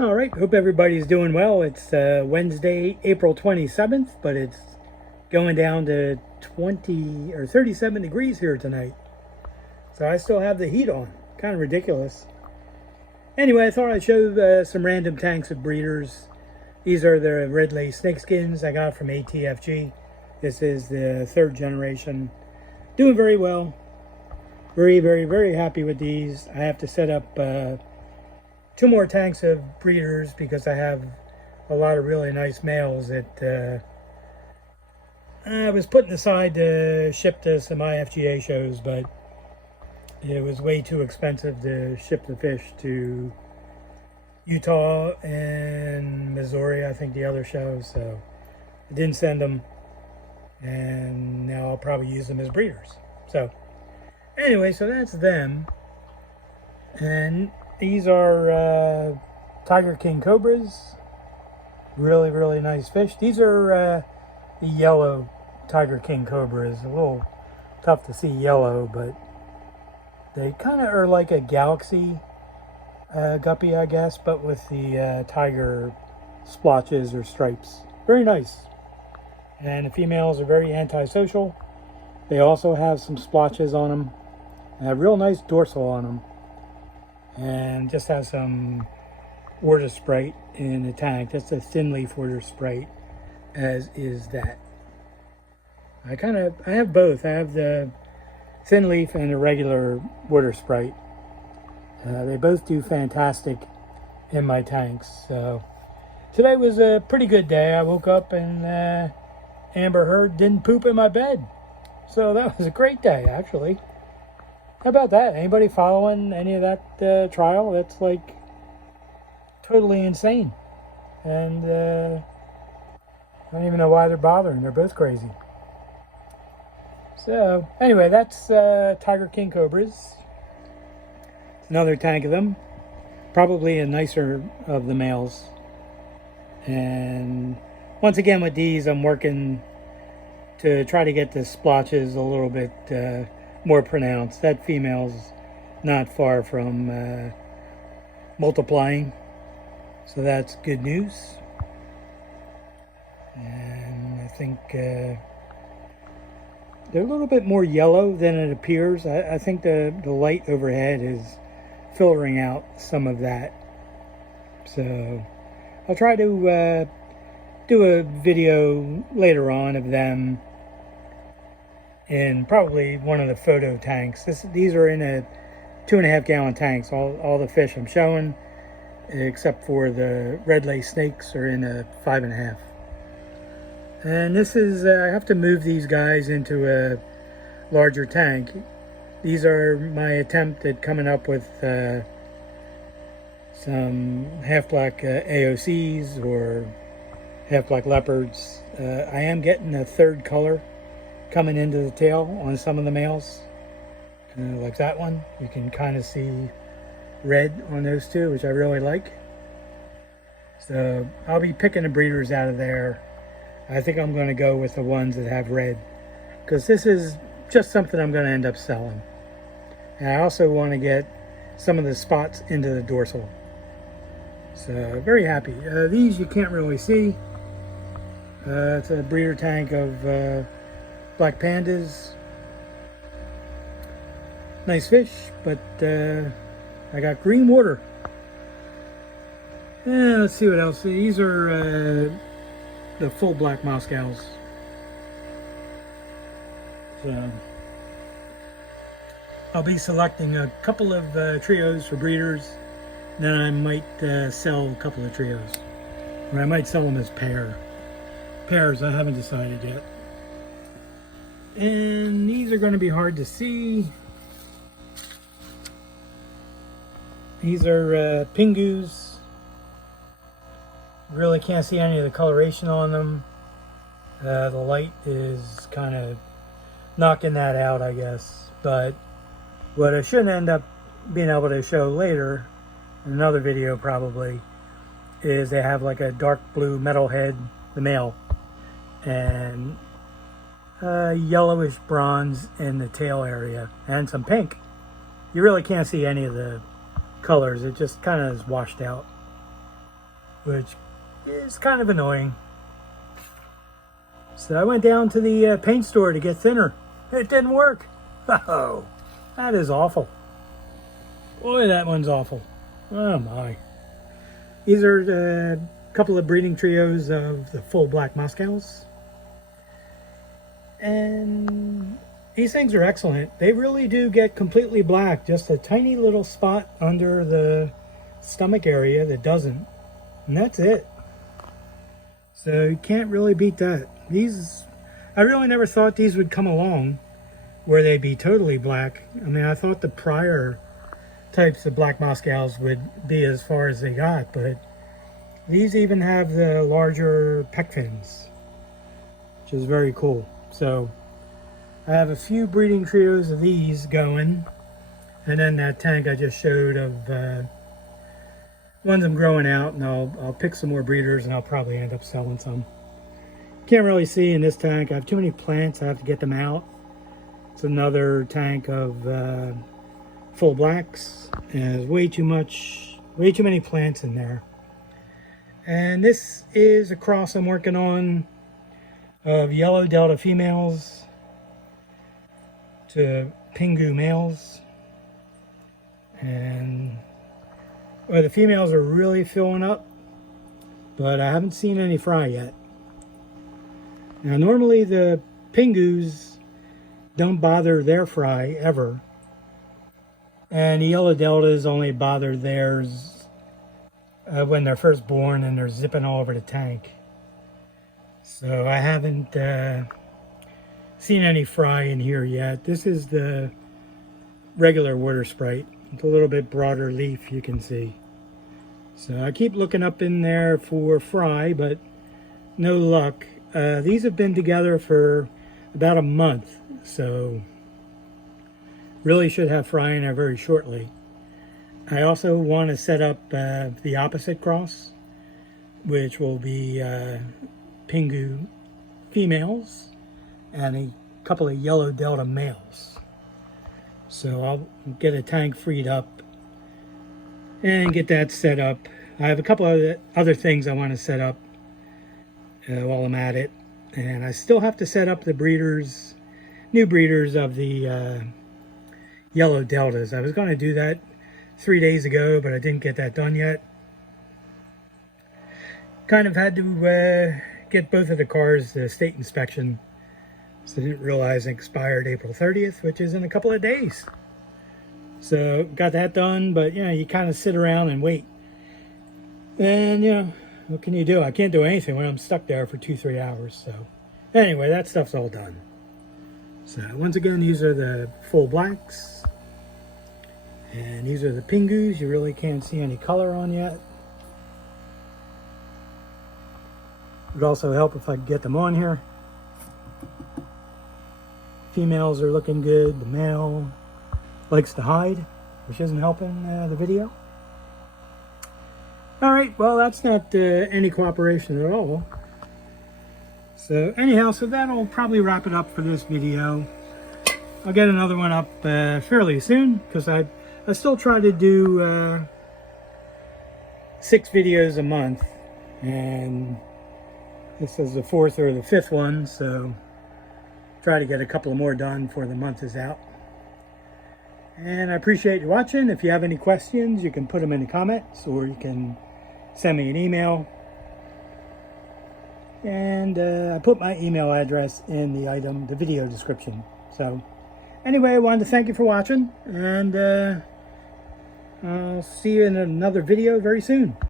All right, hope everybody's doing well. It's Wednesday, April 27th, but it's going down to 20 or 37 degrees here tonight. So I still have the heat on. Kind of ridiculous. Anyway, I thought I'd show some random tanks of breeders. These are the red lace snakeskins I got from ATFG. This is the third generation. Doing very well. Very, very, very happy with these. I have to set up 2 more tanks of breeders because I have a lot of really nice males that I was putting aside to ship to some IFGA shows, but it was way too expensive to ship the fish to Utah and Missouri, I think the other shows, so I didn't send them, and now I'll probably use them as breeders. So anyway, so that's them. And these are Tiger King Cobras. Really, really nice fish. These are the yellow Tiger King Cobras. A little tough to see yellow, but they kind of are like a galaxy guppy, I guess, but with the tiger splotches or stripes. Very nice. And the females are very antisocial. They also have some splotches on them. And a real nice dorsal on them. And just has some water sprite in the tank. That's a thin leaf water sprite, as is that. I have both. I have the thin leaf and the regular water sprite. They both do fantastic in my tanks. So today was a pretty good day. I woke up and Amber Heard didn't poop in my bed. So that was a great day, actually. How about that? Anybody following any of that trial? That's like totally insane. And I don't even know why they're bothering. They're both crazy. So anyway, that's Tiger King Cobras. Another tank of them. Probably a nicer of the males. And once again with these, I'm working to try to get the splotches a little bit more pronounced. That female's not far from multiplying, so that's good news. And I think they're a little bit more yellow than it appears. I think the light overhead is filtering out some of that. So I'll try to do a video later on of them in probably one of the photo tanks. These are in a 2.5 gallon tanks. All the fish I'm showing, except for the red lace snakes, are in a 5.5. And this is, I have to move these guys into a larger tank. These are my attempt at coming up with some half-black AOCs or half-black leopards. I am getting a third color coming into the tail on some of the males. Like that one. You can kind of see red on those two, which I really like. So I'll be picking the breeders out of there. I think I'm going to go with the ones that have red, because this is just something I'm going to end up selling. And I also want to get some of the spots into the dorsal. So very happy. These you can't really see. It's a breeder tank of black pandas. Nice fish, but I got green water. Let's see what else. These are the full black Moscows. So I'll be selecting a couple of trios for breeders. Then I might sell a couple of trios. Or I might sell them as pairs. I haven't decided yet. And these are going to be hard to see. These are Pingus. Really can't see any of the coloration on them. The light is kind of knocking that out, I guess. But what I should end up being able to show later, in another video probably, is they have like a dark blue metal head, the male, and yellowish bronze in the tail area, and some pink. You really can't see any of the colors. It just kind of is washed out. which is kind of annoying. So I went down to the paint store to get thinner. It didn't work. Oh, that is awful. Boy, that one's awful. Oh my. These are a couple of breeding trios of the full black Moscows. And these things are excellent. They really do get completely black. Just a tiny little spot under the stomach area that doesn't. And that's it. So you can't really beat that. These, I really never thought these would come along where they'd be totally black. I mean, I thought the prior types of black Moscows would be as far as they got, but these even have the larger pec fins, which is very cool. So I have a few breeding trios of these going, and then that tank I just showed of ones I'm growing out, and I'll pick some more breeders, and I'll probably end up selling some. Can't really see in this tank. I have too many plants. I have to get them out. It's another tank of full blacks, and there's way too many plants in there. And this is a cross I'm working on of yellow delta females to Pingu males. And well, the females are really filling up, but I haven't seen any fry yet. Now normally the Pingus don't bother their fry ever, and the yellow deltas only bother theirs when they're first born and they're zipping all over the tank. So I haven't seen any fry in here yet. This is the regular water sprite. It's a little bit broader leaf, you can see. So I keep looking up in there for fry, but no luck. These have been together for about a month, so really should have fry in there very shortly. I also want to set up the opposite cross, which will be Pingu females and a couple of yellow delta males. So I'll get a tank freed up and get that set up. I have a couple of other things I want to set up while I'm at it, and I still have to set up the breeders, new breeders of the yellow deltas. I was going to do that 3 days ago, but I didn't get that done yet. Kind of had to get both of the cars the state inspection, so I didn't realize it expired April 30th, which is in a couple of days. So got that done, but you know, you kind of sit around and wait. And you know, what can you do? I can't do anything when I'm stuck there for 2-3 hours. So anyway, that stuff's all done. So once again, these are the full blacks. And these are the Pingus. You really can't see any color on yet. It would also help if I could get them on here. Females are looking good. The male likes to hide, which isn't helping the video. All right, well, that's not any cooperation at all. So anyhow, so that'll probably wrap it up for this video. I'll get another one up fairly soon, because I still try to do 6 videos a month, and this is the 4th or the 5th one, so try to get a couple more done before the month is out. And I appreciate you watching. If you have any questions, you can put them in the comments, or you can send me an email. And I put my email address in the video description. So anyway, I wanted to thank you for watching, and I'll see you in another video very soon.